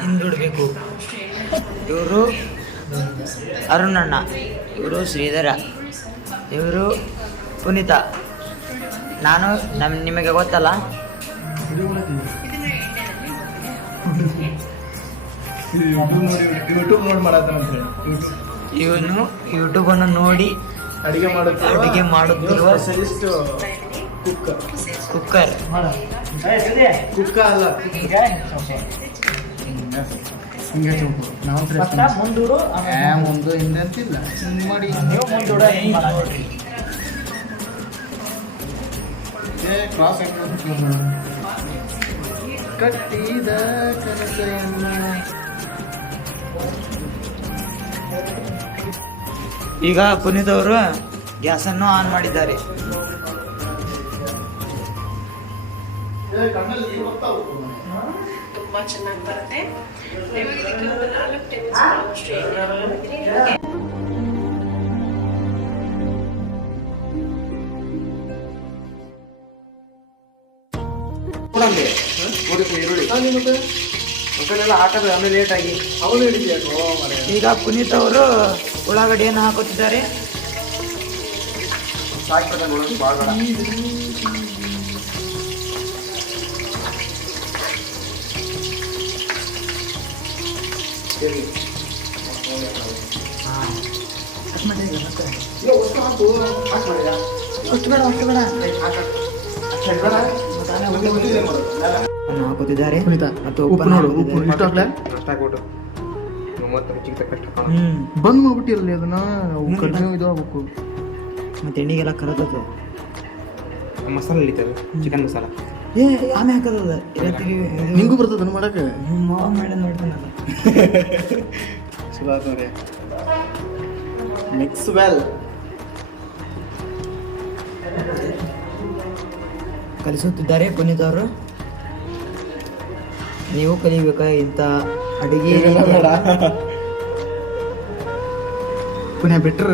ಹಿಂದುಡ್ಬೇಕು. ಇವರು ಅರುಣಣ್ಣ, ಇವರು ಶ್ರೀಧರ, ಇವರು ಪುನೀತ. ನಾನು ನಿಮಗೆ ಗೊತ್ತಲ್ಲ, ಇವನು ಯೂಟ್ಯೂಬನ್ನು ನೋಡಿ ಅಡಿಗೆ ಮಾಡುತ್ತಿರುವ ಕುಕ್ಕರ್ ಅಲ್ಲ, ಮುಂದು ಹಿಂದೆ ಅಂತಿಲ್ಲ ಮಾಡಿ ಕ್ರಾಸ್ ಕಟ್ಟಿದ ಕನಸೆಯನ್ನ. ಈಗ ಪುನೀತ್ ಅವರು ಗ್ಯಾಸನ್ನು ಆನ್ ಮಾಡಿದ್ದಾರೆ. ತುಂಬಾ ಚೆನ್ನಾಗಿ ಬರುತ್ತೆ. ಇದಕ್ಕೆ ಒಂದು 4 ಟೇಬಲ್ ಸ್ಪೂನ್ ಅಷ್ಟು ಎಣ್ಣೆ ಹಾಕಿದ್ದೀನಿ. ಈಗ ಪುನೀತ್ ಅವರು ಉಳ್ಳಾಗಡ್ಡಿಯನ್ನು ಹಾಕುತ್ತಿದ್ದಾರೆ. ಹಾಕುತ್ತಿದ್ದಾರೆ ಮತ್ತು ಬಂದ್ ಮಾಡ್ಬಿಟ್ಟಿರಲಿ ಅದನ್ನ ಇದು ಆಗ್ಬೇಕು. ಮತ್ತೆ ಎಣ್ಣೆಗೆಲ್ಲ ಕರತದೆ ಮಸಾಲ ಹಿಡಿತದೆ, ಚಿಕನ್ ಮಸಾಲ ಆಮೇಲೆ ಹಾಕದ ನಿಂಗೂ ಬರ್ತದ ಮಾಡಕ್ಕೆ. ಮಾಡಿ ನೋಡ್ತಾನಲ್ಲ ಚಲೋ ನೋಡಿ. ಮಿಕ್ಸ್ ವೆಲ್ ಕಲಿಸುತ್ತಿದ್ದಾರೆ ಪುನೀತ್ ಅವರು. ನೀವು ಕಲಿಬೇಕಾ ಇಂಥ ಅಡುಗೆ? ಪುನಃ ಬೆಟ್ರ್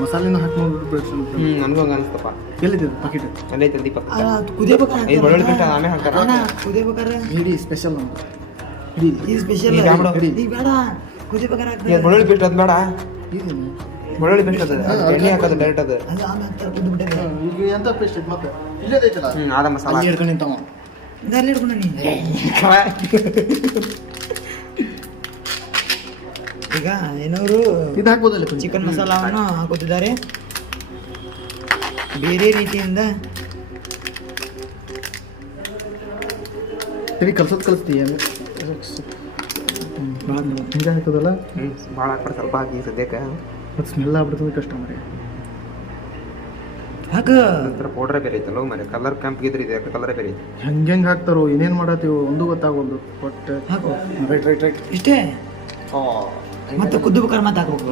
ಮಸಾಲೆನೂ ಹಾಕಿ ನೋಡ್ಬಿಟ್ಟು ನನಗೂ ಹಂಗ ಅನಿಸ್ತಪ್ಪ. ಎಲ್ಲಿದೆ ಪಾಕೆಟ್? ಅಲ್ಲೈತೆ ದೀಪ. ಕುದಿಯಬೇಕಾದ್ರೆ ಆಮೇಲೆ ಹಾಕ್ತಾರೆ. ಕುದಿಯಬೇಕಾದ್ರೆ ಇಡೀ ಸ್ಪೆಷಲ್ ನಮ್ದು. ಈ ಸ್ಪೆಷಲ್ ಈಗ ಬೇಡ, ಕುದಿಯಬೇಕಾದ್ರೆ ಬೆಳ್ಳುಳ್ಳಿ ಪೇಸ್ಟ್ ಅದು ಬೇಡ. ಇದೇನು ಬೆಳ್ಳುಳ್ಳಿ ಪೇಸ್ಟ್ ಅದು ಎಣ್ಣೆ ಹಾಕೋದು ಡೈರೆಕ್ಟ್ ಅದು. ಅದು ಆಮೇಲೆ ಕುದ್ಬಿಟ್ಟೆ. ಈಗ ಎಂತ ಪೇಸ್ಟ್ ಐತೆ ಮತ್ತೆ ಇಲ್ಲೇ ಐತಲ್ಲ ಆದ ಮಸಾಲ ಅಲ್ಲಿ ಹಿಡ್ಕೊಂಡು ನಿಂತವ. ಅಲ್ಲಿ ಹಿಡ್ಕೊಂಡು ನೀ ಈಗ ಏನವರು ಇದು ಹಾಕ್ಬೋದಲ್ಲ ಚಿಕನ್ ಮಸಾಲವನ್ನು ಹಾಕುತ್ತಿದ್ದಾರೆ ಬೇರೆ ರೀತಿಯಿಂದ. ಸರಿ ಕಲಿಸ್ತೀಯ ಹಿಂಗೆ ಹಾಕೋದಲ್ಲ. ಭಾಳ ಹಾಕ್ಬಿಡ ಸ್ವಲ್ಪ ಹಾಕಿ ಸದ್ಯಕ್ಕೆ. ಮತ್ತು ಸ್ಮೆಲ್ ಆಗ್ಬಿಡ್ತದೆ ಕಷ್ಟ ಮರಿ. ಹಾಕ ನಂತರ ಪೌಡ್ರೇ ಬೇರೆ ಐತಲ್ಲ ಮರಿ. ಕಲರ್ ಕೆಂಪಿಗಿದ್ರೆ ಇದೆ ಕಲರೇ ಬೇರೆ ಐತೆ. ಹೆಂಗೆ ಹಾಕ್ತಾರೋ ಏನೇನು ಮಾಡತ್ತೀವೋ ಒಂದು ಗೊತ್ತಾಗೋದು. ಬಟ್ ಹಾಕು ರೈಟ್ ಇಷ್ಟೇ. ಮತ್ತೆ ಕುದ್ದುಬೇಕಾದ್ರೆ ಮತ್ತೆ ಹಾಕ್ಬೇಕು.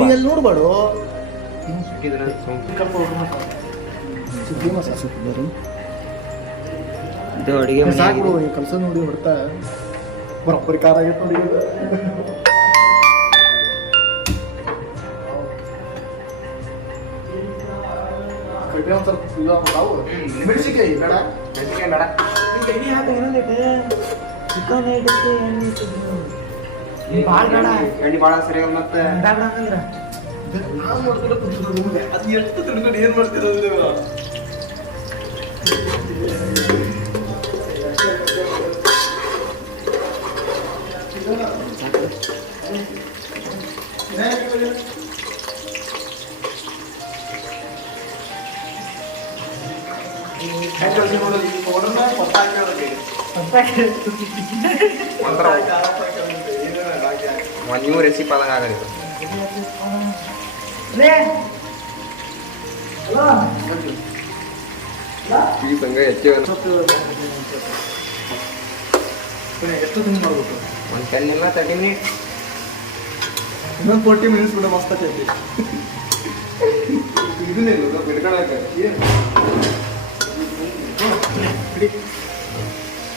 ನೀ ಎಲ್ಲಿ ನೋಡ್ಬೇಡು. ಇದು ಅಡುಗೆ ಸಾಕು ಈ ಕೆಲಸ ನೋಡಿ ಹೊಡ್ತಾ ಬರೋಬ್ಬರಿ ಖಾರ ಆಗೈತೆ ನೋಡಿ. ಕಡಿಮೆ ಒಂದು ಸ್ವಲ್ಪ ನಾವು ಮೆಣಸಿನ್ಕಾಯಿ ಬೇಡ. ಮೆಣಸಿನ್ಕಾಯಿ ಬೇಡ. ಎಣ್ಣೆ ಹಾಕ ಇನ್ನೊಂದಿಟ್ಟು ಚಿಕನ್ ಇಟ್ಟಕ್ಕೆ ಎಣ್ಣೆ ಇಟ್ಟಿದ್ದು ಭಾಳ ಬೇಡ. ಎಣ್ಣೆ ಭಾಳ ಸರಿಯಾಗಿ ಮತ್ತೆ ಬೇಡ ಅಂದ್ರೆ ನಾವು ಮಾಡ್ತಿರೋ ಕುದಿಸೋದು ಅದು ಎಷ್ಟು ತಿಳ್ಕೊಂಡು ಏನು ಮಾಡ್ತಿರೋದು ನೀವು? ಒಂದು ನ್ಯೂ ರೆಸಿಪಿ ಆದಂಗೆ ಆಗಲಿ. ಈ ಸಂಘ ಹೆಚ್ಚು ಎಷ್ಟು ತಿಂಗ್ ಮಾಡ್ಬೇಕು? ಒಂದು 10 ಇಲ್ಲ 30 ಮಿನಿಟ್. ಇನ್ನೊಂದು 40 ಮಿನಿಟ್ಸ್ ಕೂಡ ಮಸ್ತ್ ಐತಿ. ಇದನ್ನೇ ಬಿಡ್ಕೊಳಕ್ಕೆ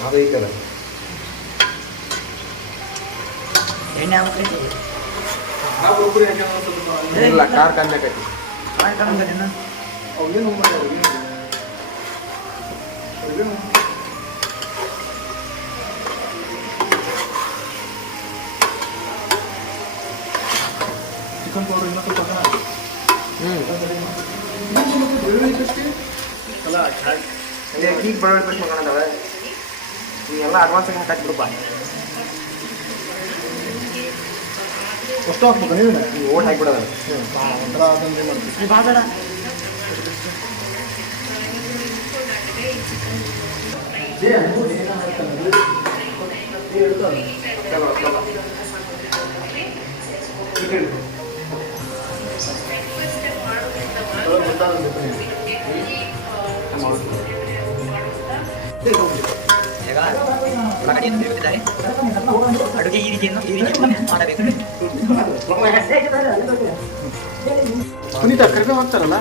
ಅದು ಐತಲ್ಲ ಎಣ್ಣೆ ಹಾಕ್ಬೇಕು. ಇಲ್ಲ ಕಾರ್ ಕಮ್ಮಿ ಅವೇನು ಚಿಕನ್ ಪೌಡರ್ ಇನ್ನೂ ಸ್ವಲ್ಪ ಅಲ್ಲ ಈಗ ಬರೋಣ ಮಗನವ ನೀವೆಲ್ಲ ಅಡ್ವಾನ್ಸಾಗಿ ಹಾಕಾಕ್ಬಿಡಪ್ಪ. ಎಷ್ಟು ಹಾಕ್ಬೇಕು ನೀವು ನೀವು ಓಟ್ ಹಾಕ್ಬಿಡೋದ ಒಂಥರ ಅದನ್ನೇ ಮಾಡ್ತೀವಿ. ಬಾಬೇಡ ಅಡುಗೆ ಈ ರೀತಿಯನ್ನು ಮಾಡಬೇಕು. ಪುನೀತ ಕಡಿಮೆ ಮಾಡ್ತಾರಲ್ಲ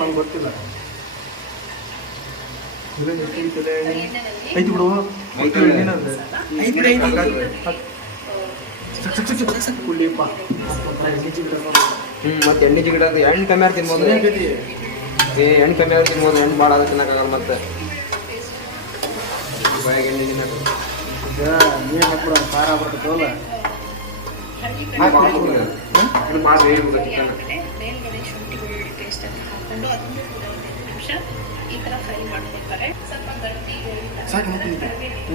ನಂಗೆ ಗೊತ್ತಿಲ್ಲ. ಐತಿ ಬಿಡು ಕುಳ್ಳಿಪ್ಪ ಮತ್ತೆ ಎಣ್ಣೆ ಜಿಗಿಡೋದು ಎಣ್ಣೆ ಕಮ್ಮಿ ಆಗಿ ತಿನ್ಬೋದು. ಎಣ್ಣೆ ಕಮ್ಮಿ ಆಗಿ ತಿನ್ಬೋದು. ಎಣ್ಣೆ ಭಾಳ ಆದ್ರೆ ತಿನ್ನಕ್ಕಾಗಲ್ಲ. ಮತ್ತೆ ಬಾಯಾಗ ಎಣ್ಣೆ ತಿನ್ನಕ್ಕೆ ಈಗ ನೀರು ಹಾಕ್ಬಿಡ ಖಾರ ಬರ್ತದಲ್ಲ ಇದು ಭಾಳ ಬೇಯಿಸ್ಬೇಕು ಚಿಕನ್. ಮೇಲ್ಗಡೆ ಶುಂಠಿ ಬೆಳ್ಳುಳ್ಳಿ ಪೇಸ್ಟ್ ಅನ್ನು ಹಾಕೊಂಡು ಅದನ್ನು ಕೂಡ 2 ನಿಮಿಷ ಈ ತರ ಫ್ರೈ ಮಾಡ್ಕೊಳ್ತಾರೆ. ಸ್ವಲ್ಪ ಗಟ್ಟಿ ಸಾಕು ಮತ್ತೆ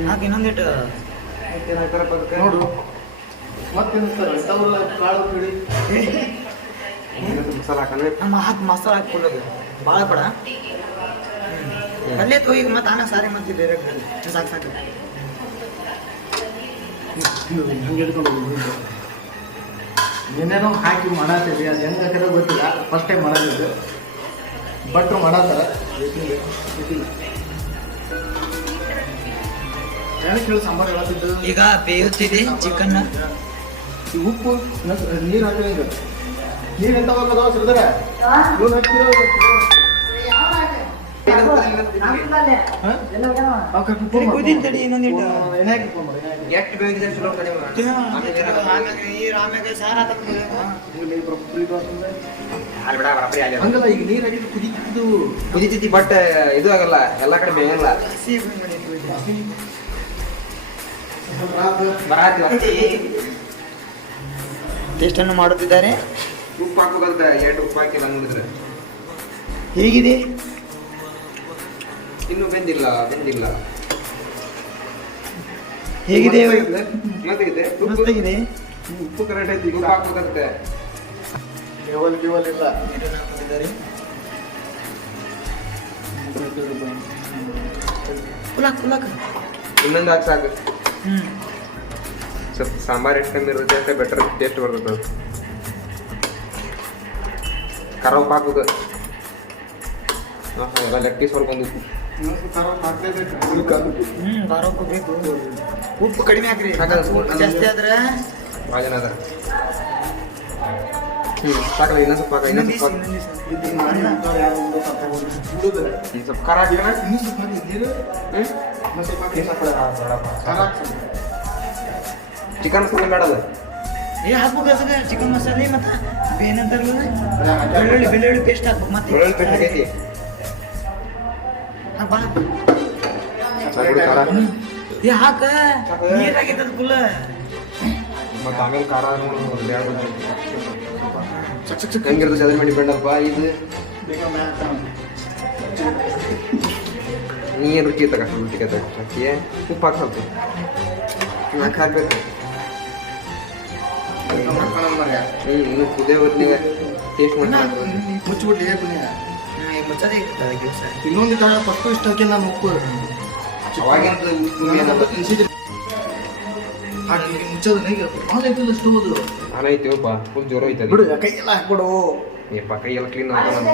ಹಾಕಿ ಇನ್ನೊಂದಿಟ್ಟು ಮತ್ತೇನು ಹಾಕ್ತಾರಪ್ಪ ಅದಕ್ಕೆ? ನೋಡು ಮತ್ತೇನಿರ್ತಾರೆ ಇಂಥವ್ರೆಲ್ಲ ಕಾಳು ಪಿಡಿ ಮಸಾಲ ಹಾಕಂದ್ರೆ ನಮ್ಮ ಹಾಕಿ ಮಸಾಲ ಹಾಕ್ಕೊಳ್ಳೋದು ಭಾಳ ಬೇಡ. ಅಲ್ಲೇ ತೋ ಈಗ ಮತ್ತೆ ಆಮೇಲೆ ಸಾರಿ ಮತ್ತೆ ಬೇರೆ ಸಾಕು ಸಾಕು. ಹಂಗೆ ಹಿಡ್ಕೊಂಡು ಹೋಗಿ ಏನೇನೋ ಹಾಕಿ ಮಾಡತ್ತೀವಿ. ಅದು ಹೆಂಗೆ ಹಾಕಿದ್ರೆ ಗೊತ್ತಿಲ್ಲ. ಫಸ್ಟ್ ಟೈಮ್ ಮಾಡೋದಿದ್ದು ಭಟ್ರು ಮಾಡತ್ತಾರ ಗೊತ್ತಿಲ್ಲ. ಏನಕ್ಕೆ ಹೇಳಿ ಸಾಂಬಾರು ಹೇಳತ್ತಿದ್ದು ಈಗ ಬೇಯುತ್ತಿದೆ ಚಿಕನ್. ಈ ಉಪ್ಪು ನೀರು ಹಾಕಿದಂಗೆ ನೀರು ಎಂತ ಹೋಗೋದು ಸಿಡಿದ್ರೆ ಇವನು ಹಾಕ್ತಿರೋ ಕುದೀನ್ ತಡಿ ಇನ್ನೊಂದಿಟ್ಟು. ಏನೇ ಹಾಕಿ ಫೋನ್ ಮಾಡಿ ಎಷ್ಟು ಬೇಯಿಸಿದ್ರೆ ಚಲೋ ಕಡಿಮೆ ಆಮ್ಯಾಗ ನೀರು ಆಮ್ಯಾಗ ಸಾರ ಹಂಗಲ್ಲ. ಈಗ ನೀರು ಹಾಕಿದ್ರೆ ಕುದೀತಿದ್ದು ಕುದಿತೈತಿ ಬಟ್ ಇದು ಆಗಲ್ಲ. ಎಲ್ಲ ಕಡೆ ಬೇಯಲ್ಲ. ಬರಾತಿ ಟೇಸ್ಟನ್ನು ಮಾಡುತ್ತಿದ್ದಾರೆ. ಉಪ್ಪು ಹಾಕೋದಂತ ಎರಡು ಉಪ್ಪು ಹಾಕಿಲ್ಲ ನೋಡಿದ್ರೆ ಹೇಗಿದೆ? ಇನ್ನು ಬೆಂದಿಲ್ಲ. ಹೇಗಿದೆ? ಮಸ್ತಾಗಿದೆ. ಮಸ್ತಾಗಿದೆ. ಉಪ್ಪು ಕರೆಕ್ಟ್ ಐತಿ. ಉಪ್ಪು ಹಾಕ್ಬೇಕಂತೆ. ಲೆವಲ್ ಇಲ್ಲ. ನೀರನ್ನು ಹಾಕುತ್ತಿದ್ದಾರೆ. ಕುಲಾಕ್ ಇನ್ನೊಂದು ಹಾಕಿ ಸಾಕು. ಹ್ಮ್ ಸ್ವಲ್ಪ ಸಾಂಬಾರು ಎಷ್ಟು ಕಮ್ಮಿ ಇರುತ್ತೆ ಅಷ್ಟೇ ಬೆಟರ್ ಟೇಸ್ಟ್ ಬರ್ತದೆ. ಖಾರ ಉಪ್ಪು ಹಾಕೋದು ಎಲ್ಲ ಲೆಕ್ಕಿ ಸ್ವಲ್ಪ ಒಂದು ಉಪ್ಪು ಖಾರ ಉಪ್ಪು ಬೇಕು. ಉಪ್ಪು ಕಡಿಮೆ ಹಾಕ್ರಿ. ಜಾಸ್ತಿ ಆದ್ರೆ ಭಾಳ ಜನ ಅದ. ಸಾಕಲ್ಲ. ಇನ್ನೊಂದು ಸ್ವಲ್ಪ ಹಾಕ. ಇನ್ನೊಂದು ಸ್ವಲ್ಪ ಸ್ವಲ್ಪ ಖಾರ ಹಾಕಿದ್ರೆ ಚಿಕನ್ ಮಸಾಲೆ ಬೇಡ ಅದು. ಹಾಕ್ಬೇಕು ಅಸಗ ಚಿಕನ್ ಮಸಾಲೆ ಮತ್ತೆ ಏನಂತಾರಲ್ಲ ಬೆಳ್ಳುಳ್ಳಿ ಪೇಸ್ಟ್ ಹಾಕ್ಬೇಕು. ಮತ್ತೆ ಬೆಳ್ಳುಳ್ಳಿ ಪೇಸ್ಟ್ ಹಾಕೈತಿ. ಬಾ ಹಾಕ ನೀರ್ ಹಾಕೈತದ ಫುಲ್. ಮತ್ತೆ ಆಮೇಲೆ ಖಾರ ಹೆಂಗಿರ್ತದೆ ಅದ್ರ ಮೇಲೆ ಡಿಪೆಂಡ್ ಅಲ್ಪ. ಇದು ನೀರು ರುಚಿ ತಗ ರುಚಿಗೆ ಹಾಕಿ ಉಪ್ಪು ಹಾಕಿ ಸ್ವಲ್ಪ ಹಾಕ್ಬೇಕು. ಇನ್ನು ಕುದೇ ಹೊತ್ತಿಗೆ ಟೇಸ್ಟ್ ಮಾಡ್ತಾರೆ. ಮುಚ್ಚಿಬಿಡ್ಲಿ ಮುಚ್ಚದೇ ಇನ್ನೊಂದು ಫಸ್ಟ್ ಇಷ್ಟ ಹಾಕಿ ನಾನು ಉಪ್ಪು ಅವಾಗಂತ ಮುಚ್ಚೋದು ಹೇಗೆ ಭಾಳ ಐತಲ್ಲ ಸ್ಟೋವ್ ಅದು. ನಾನೈತಿವಪ್ಪ ಫುಲ್ ಜೋರ ಐತೆ ಬಿಡು ಕೈ ಎಲ್ಲ ಹಾಕ್ಬಿಡು. ಏಪ್ಪ ಕೈ ಎಲ್ಲ ಕ್ಲೀನ್ ಮಾಡ್ಕೊಂಡು